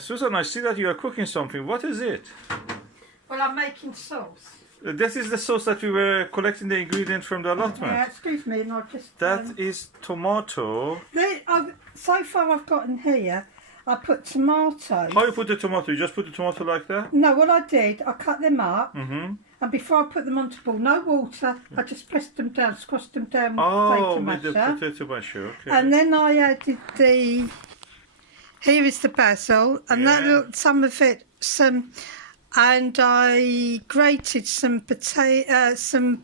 Susan, I see that you are cooking something. What is it? Well, I'm making sauce. This is the sauce that we were collecting the ingredients from the allotment. Yeah, excuse me, and I'll just... That is tomato. So far I've got in here, I put tomatoes. How you put the tomato? You just put the tomato like that? No, what I did, I cut them up. Mm-hmm. And before I put them onto the bowl, no water, I just pressed them down, squashed them down with the the potato masher, okay. And then I added here is the basil, and some of it, and I grated some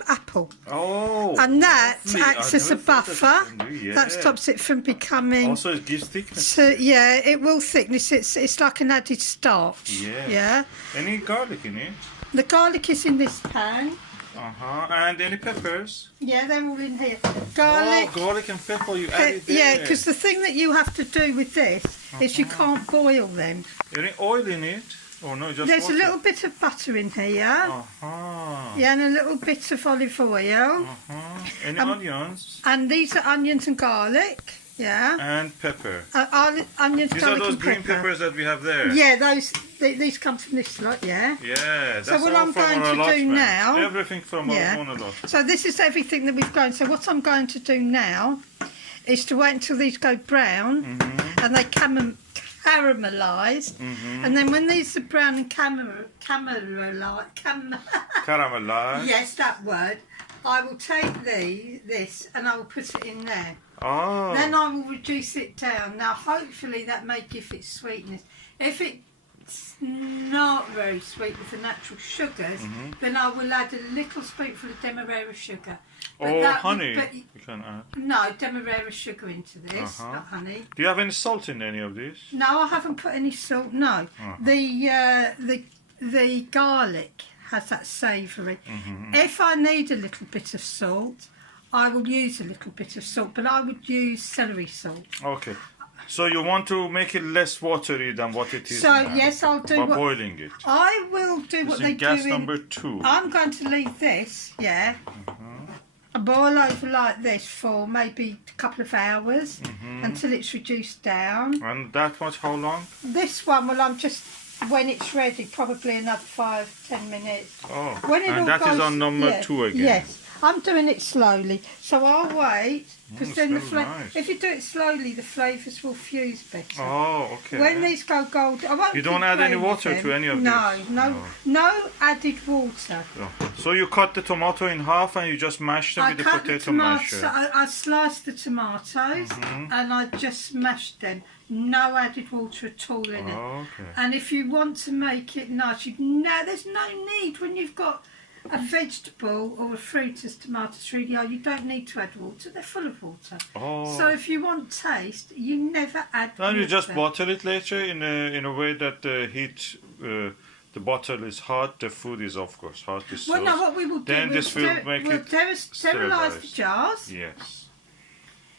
apple. Oh. And that lovely. acts as a buffer. That stops it from becoming... Also it gives thickness. Yeah, it will thickness. It's like an added starch. Yeah. Yeah. Any garlic in it? The garlic is in this pan. And any peppers? Yeah, they're all in here. Garlic. Oh, garlic and pepper you added there. Yeah, because the thing that you have to do with this is you can't boil them. Any oil in it? Oh no, just There's water. a little bit of butter in here. Yeah, and a little bit of olive oil. Any onions? And these are onions and garlic. Yeah. And pepper. Onions, These garlic, are those and green pepper. peppers that we have there. Yeah, these come from this lot. Yeah. Yeah. That's So what all I'm from going our to do allotment. now. Everything from our own allotment. So this is everything that we've grown. So what I'm going to do now is to wait until these go brown and they caramelise. And then when these are brown and caramelise. Yes, that word. I will take this and I will put it in there. Oh. Then I will reduce it down. Now, hopefully that may give it sweetness. If it's not very sweet with the natural sugars, then I will add a little spoonful of demerara sugar. But honey. You can add. No, demerara sugar into this, not honey. Do you have any salt in any of these? No, I haven't put any salt. No, the garlic has that savoury. If I need a little bit of salt, I will use a little bit of salt, but I would use celery salt. Okay. So you want to make it less watery than what it is So now, yes, I'll do by boiling it. I will do what they do gas number 2. I'm going to leave this, boil over like this for maybe a couple of hours until it's reduced down. And that much, how long? This one, well, I'm just, when it's ready, probably another 5-10 minutes. Oh, when it and all that goes, is on number 2 again. Yes, I'm doing it slowly, so I'll wait, because then nice. if you do it slowly, the flavours will fuse better. Oh, okay. When these go golden, I won't. You don't add any water to any of these? No added water. So you cut the tomato in half and you just mash them with the potato masher. I sliced the tomatoes and I just smashed them. No added water at all in it. Okay. And if you want to make it nice, there's no need when you've got a vegetable or a fruit as tomatoes really are. You don't need to add water. They're full of water. Oh. So if you want taste, you never add water. And you just bottle it later in a way that the heat. The bottle is hot, the food is of course hot. Well, no, what we will do then this will make it sterilise the jars. Yes.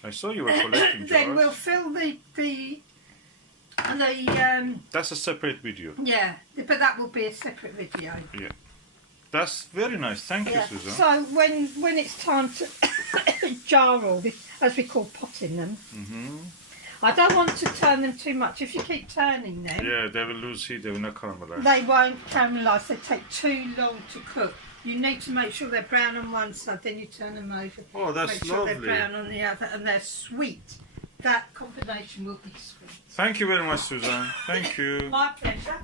I saw you were collecting jars. Then we'll fill the That's a separate video. Yeah, but that will be a separate video. Yeah. That's very nice. Thank you, Susan. So when it's time to jar all this, as we call potting them, I don't want to turn them too much. If you keep turning them, they will lose heat. They will not caramelise. They won't caramelise. They take too long to cook. You need to make sure they're brown on one side, then you turn them over. Oh, that's make sure lovely. They're brown on the other, and they're sweet. That combination will be sweet. Thank you very much, Susan. Thank you. My pleasure.